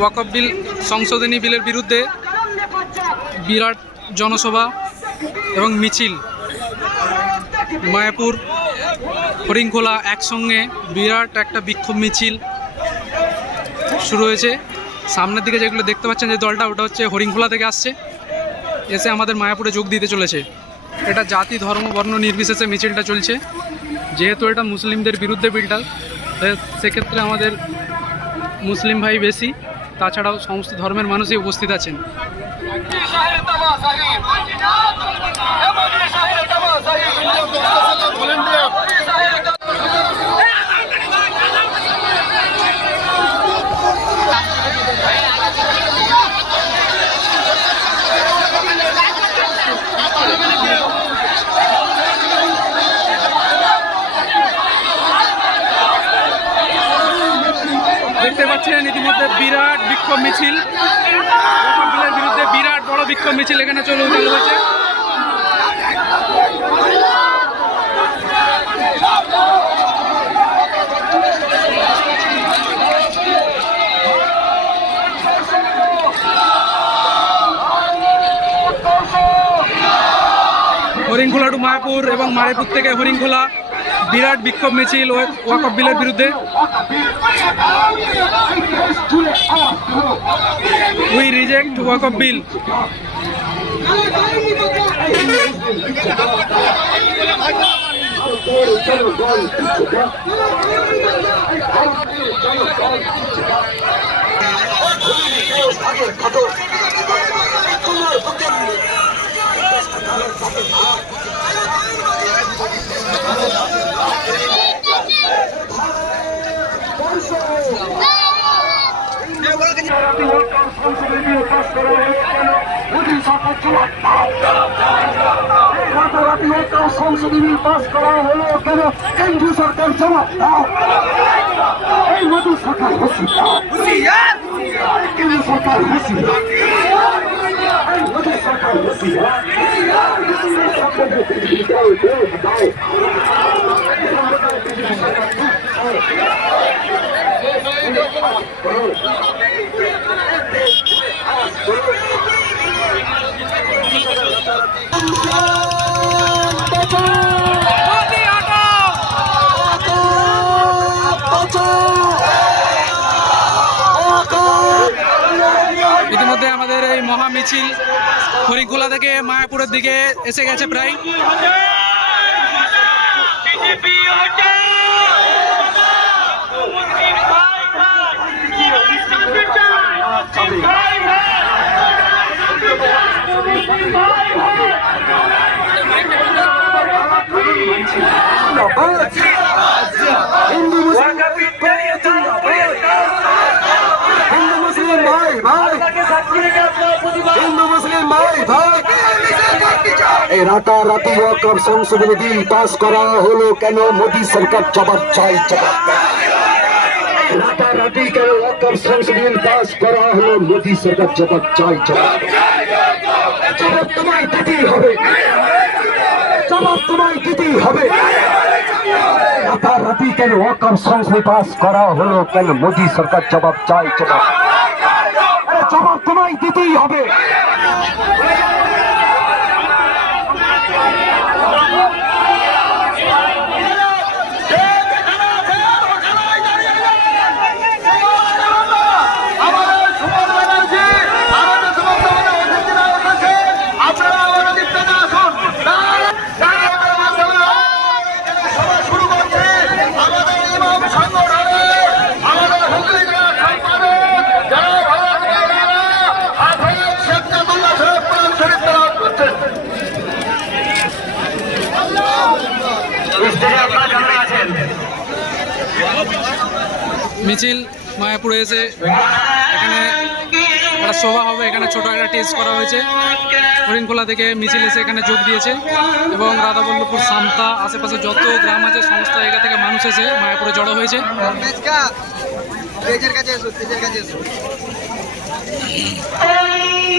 ওয়াকফ বিল, সংশোধনী বিলের বিরুদ্ধে বিরাট জনসভা এবং মিছিল। মায়াপুর হরিংখোলা একসঙ্গে বিরাট একটা বিক্ষোভ মিছিল শুরু হয়েছে। সামনের দিকে যেগুলো দেখতে পাচ্ছেন যে দলটা, ওটা হচ্ছে হরিংখোলা থেকে আসছে। এসে আমাদের মায়াপুরে যোগ দিতে চলেছে। এটা জাতি, ধর্ম, বর্ণ নির্বিশেষে মিছিলটা চলছে। যেহেতু এটা মুসলিমদের বিরুদ্ধে বিলটা সেক্ষেত্রে আমাদের মুসলিম ভাই বেশি তাছাড়াও সমস্ত ধর্মের মানুষই উপস্থিত আছেন। শাহের তামা সাহিব এ মোদি শাহের তামা সাহিব মোদি শাহের তামা দেখতে পাচ্ছেন ইতিমধ্যে বিরাট বিক্ষোভ মিছিল। বিলের বিরুদ্ধে বিরাট বড় বিক্ষোভ মিছিল এখানে চলে চালু হয়েছে। হরিংখোলা টু মায়াপুর এবং মায়াপুর থেকে হরিংখোলা বিরাট বিক্ষোভ মিছিল ওয়া- ওয়াকফ বিলের বিরুদ্ধে। উই রিজেক্ট ওয়াকফ বিল সংশোধনী পাস করা হলো কেন কেন্দ্রীয় সরকার জবাব দাও এই মোদী সরকার হুঁশিয়ার কেন্দ্র সরকার হুঁশিয়ার এই মোদী সরকার হুঁশিয়ার দাও ইতিমধ্যে আমাদের এই মহা মিছিল হরিংখোলা থেকে মায়াপুরের দিকে এসে গেছে প্রায়। হিন্দু মুসলিম হিন্দু মুসলিম ভাই ভাই হিন্দু, মুসলিম, ভাই ভাই। এই রাতারাতি ওয়াকফ সংশোধনী বিল পাস করা হলো, কেন মোদী সরকার জবাব চাই, জবাব রাতারাতি কেন ওয়াকফ সংশোধনী বিল পাস করা হলো, মোদী সরকার জবাব চাই, জবাব জবাব তোমায় দিতেই হবে। জবাব কেন ওয়াকফ সংশোধনী পাস করা হলো, কেন মোদী সরকার জবাব চাই, জবাব তোমায় দিতেই হবে আমাদের সুমন ব্যানার্জি আমাদের সুমন ব্যানার্জি অতিথিরা এসেছে আপনারা আমাদের দিকটাতে আসুন দাঁড়ান, দাঁড়িয়ে আমাদের মাধ্যমে এখানে সভা শুরু করছে আমাদের ইমাম সংগঠনে আমাদের হুগলি জেলা সম্পাদক যারা ভারত মাওলানা হাফেজ শেখ জাদুল্লাহ সাহেব কোরআন শরীফ তেলাওয়াত করছেন স্টেজে আপনারা সামনে আছেন মিছিল মায়াপুরে এসে এখানে একটা সভা হবে এখানে ছোট একটা টেস্ট করা হয়েছে। হরিণখোলা থেকে মিছিল এসে এখানে যোগ দিয়েছে এবং রাধাবল্লভপুর সামতা আশেপাশে যত গ্রাম আছে সমস্ত জায়গা থেকে মানুষ এসে মায়াপুরে জড়ো হয়েছে।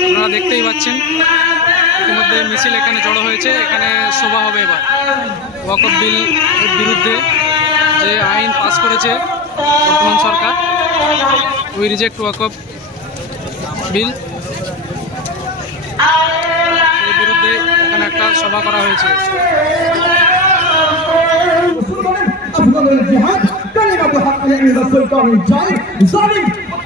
আপনারা দেখতেই পাচ্ছেন ইতিমধ্যে মিছিল এখানে জড়ো হয়েছে এখানে সভা হবে এবার। ওয়াকফ বিল বিরুদ্ধে যে আইন পাস করেছে বর্তমান সরকার। উই রিজেক্ট ওয়াকফ বিল এর বিরুদ্ধে এখানে একটা সভা করা হয়েছে। আপনাদের জিহাদ।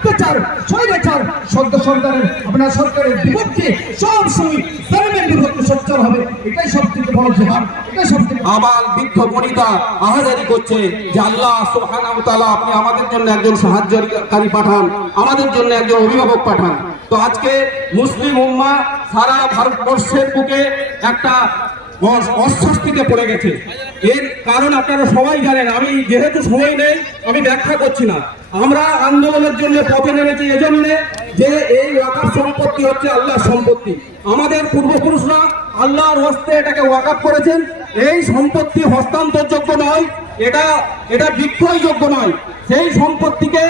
অত্যাচার, স্বৈরাচার, সদ্য সরকারের আপনার সরকারের বিপক্ষে সব সময় জালিমের বিপক্ষে সোচ্চার হবে। এটাই সবথেকে বড় জিহাদ এটাই সবথেকে আবাল বৃদ্ধ বনিতা আহাজারি করছে যে আল্লাহ সুবহানাহু ওয়া তাআলা আপনি আমাদের জন্য একজন সাহায্যকারী পাঠান, আমাদের জন্য একজন অভিভাবক পাঠান। তো আজকে মুসলিম উম্মাহ সারা ভারতবর্ষের বুকে একটা অস্বস্তিতে পড়ে গেছে। এর কারণ আপনারা সবাই জানেন, আমি যেহেতু সময় নেই, আমি ব্যাখ্যা করছি না। আমরা আন্দোলনের জন্য পথে নেমেছি এজন্য যে এই ওয়াকার সম্পত্তি হচ্ছে আল্লাহর সম্পত্তি। আমাদের পূর্বপুরুষরা আল্লাহর হস্তে এটাকে ওয়াকাফ করেছেন। এই সম্পত্তি হস্তান্তরযোগ্য নয়, এটা এটা বিক্রয়যোগ্য নয়। সেই সম্পত্তিকে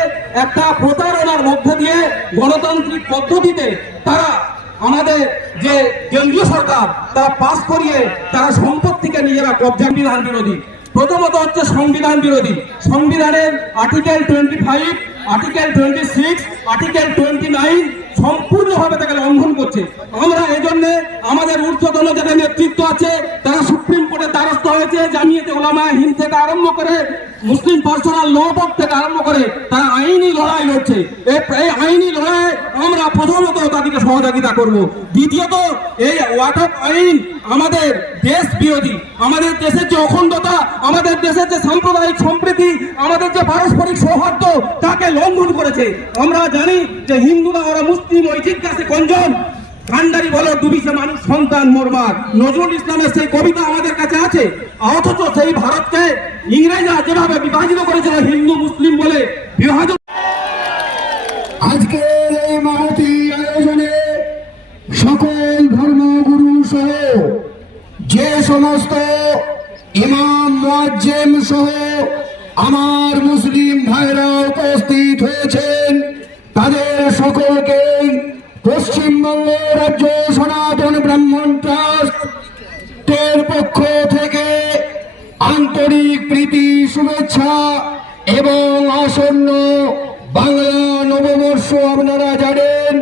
একটা প্রতারণার মধ্য দিয়ে গণতান্ত্রিক পদ্ধতিতে তারা আমাদের যে কেন্দ্রীয় সরকার, তারা পাস করিয়ে তারা সম্পত্তিকে নিজেরা কবজা বিধান বিরোধী। প্রথমত হচ্ছে সংবিধান বিরোধী। সংবিধানের article twenty five article twenty six article twenty nine সম্পূর্ণভাবে তাকে লঙ্ঘন করছে। আমরা এই জন্য আমাদের ঊর্ধ্বতন যাদের নেতৃত্ব আছে, তারা সুপ্রিম কোর্টের দ্বারস্থ হয়েছে, জামিয়াতে ওলামা হিন্দ থেকে আরম্ভ করে মুসলিম পার্সোনাল ল বোর্ড থেকে আরম্ভ করে তারা আইনি লড়াই লড়ছে। এই- আইনি লড়াই আমরা প্রথমত তাদেরকে সহযোগিতা করব। দ্বিতীয়ত, এই ওয়াকফ আইন আমাদের দেশ বিরোধী। আমাদের দেশের যে অখণ্ডতা, আমাদের দেশের যে সাম্প্রদায়িক সম্প্রীতি, আমাদের যে পারস্পরিক সৌহার্দ্য, তাকে লঙ্ঘন করেছে। আমরা জানি যে হিন্দুরা, ওরা মুসলিম। ওই জিজ্ঞাসে কঞ্জন কান্ডারি বলো, ডুবিছে মানুষ, সন্তান নজরুল ইসলামের সেই কবিতা আমাদের কাছে আছে। অথচ সেই ভারতকে ইংরেজরা যেভাবে বিভাজিত করেছিল, হিন্দু, মুসলিম বলে বিভাজন আজকের এই মহতি আয়োজনে সকল ধর্মগুরু সহ যে সমস্ত ইমাম সহ আমার মুসলিম ভাইরা উপস্থিত হয়েছেন রাজ্য সনাতন ব্রাহ্মণ ট্রাস্ট এর পক্ষ থেকে আন্তরিক প্রীতি, শুভেচ্ছা এবং আসন্ন বাংলা নববর্ষ আপনারা জানেন,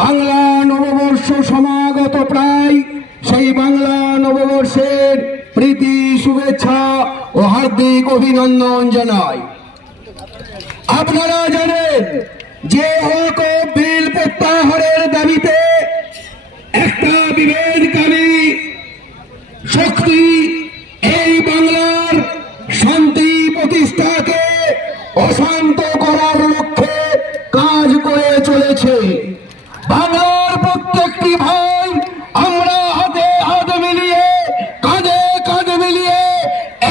বাংলা নববর্ষ সমাগত প্রায় সেই বাংলা নববর্ষের প্রীতি, শুভেচ্ছা ও হার্দিক অভিনন্দন জানাই। আপনারা জানেন যে হক প্রত্যাহারের দাবিতে। একটা বিভেদকারী শক্তি এই বাংলার শান্তি প্রতিষ্ঠাকে অশান্ত করার লক্ষ্যে কাজ করে চলেছে। বাংলার প্রত্যেকটি ভাই আমরা হাতে হাত মিলিয়ে কাঁধে কাঁধ মিলিয়ে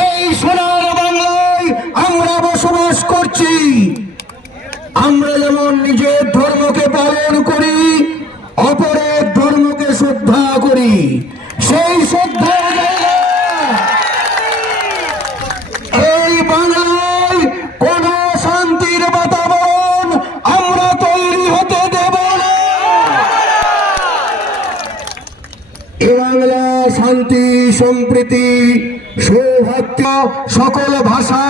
এই সোনার বাংলায় আমরা বসবাস করছি আমরা যেমন নিজের ধর্মকে পালন করি অপরের ধর্মকে শ্রদ্ধা করি সেই শ্রদ্ধা এই বাংলায় কোন শান্তির বাতাবরণ আমরা তৈরি হতে দেব না এ বাংলা শান্তি সম্প্রীতি সৌভাগ্য সকল ভাষা,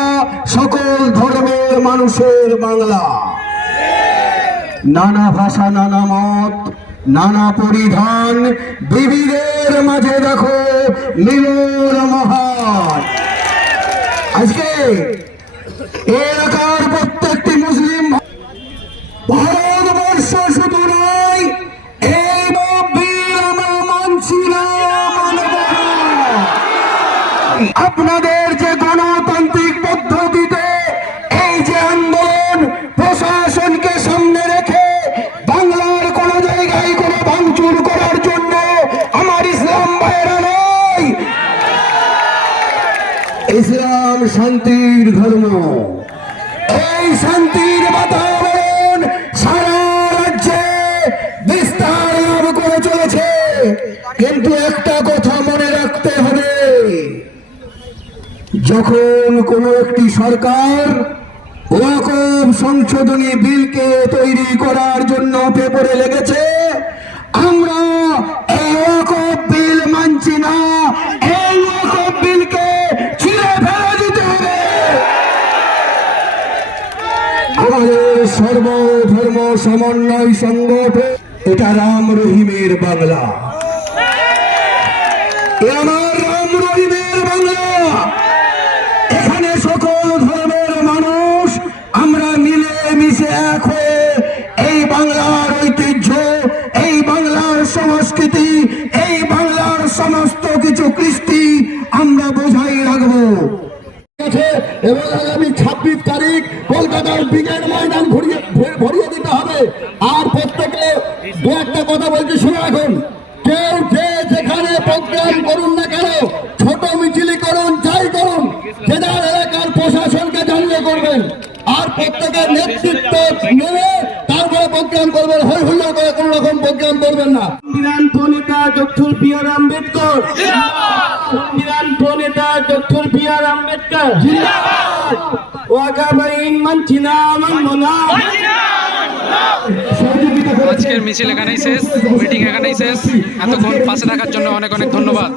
সকল ধর্মের মানুষের বাংলা। নানা ভাষা, নানা মত, নানা পরিধান বিবিধের মাঝে দেখো মিলন মহান। আজকে এলাকার প্রত্যেকটি মুসলিম ভারতবর্ষ শুধু আপনাদের যে গণতান্ত্রিক পদ্ধতিতে এই যে আন্দোলন প্রশাসনকে সামনে রেখে বাংলার কোন জায়গায় কোনো ভাঙচুর করার জন্য আমার ইসলাম ভাইরা নয়। ইসলাম শান্তির ধর্ম। এই শান্তির বাতাবরণ সারা রাজ্যে বিস্তার করে চলেছে। কিন্তু একটা কথা মনে রাখতে হবে যখন কোনো একটি সরকার ওয়াকফ সংশোধনী বিলকে তৈরি করার জন্য পেপরে লেগেছে, আমরা এই ওয়াকফ বিল মানছি না আমাদের সমন্বয় সংগঠন, এটা রাম রহিমের বাংলা। এ আমার রাম রহিমের বাংলা এখানে সকল ধর্মের মানুষ আমরা মিলে মিশে এক হয়ে এই বাংলার ঐতিহ্য এই বাংলার সংস্কৃতি এই বাংলার সমস্ত কিছু কৃষ্টি আমরা বোঝাই রাখব আছে এবং আগামী ছাব্বিশ তারিখ কলকাতার ব্রিগেড ময়দান ঘুরিয়ে ভরিয়ে দিতে হবে। আর প্রত্যেকে দু একটা কথা বলছি শুনে রাখুন। কেউ যে যেখানে প্রোগ্রাম করুন না কেন ছোট মিছিলি করুন যাই করুন যে যার এলাকার প্রশাসনকে জানিয়ে করবেন। আর প্রত্যেকের নেতৃত্ব নেবে তারপরে প্রোগ্রাম করবেন। হই হুল্লা করে কোনো রকম প্রোগ্রাম করবেন না। সংবিধান প্রণেতা ডক্টর বি আর আম্বেদকর সংবিধান প্রণেতা ডক্টর বি আর আম্বেদকর। ওয়াকাবাইন আজকের মিছিল এখানেই শেষ মিটিং এখানেই শেষ। এতক্ষণ পাশে থাকার জন্য অনেক অনেক ধন্যবাদ।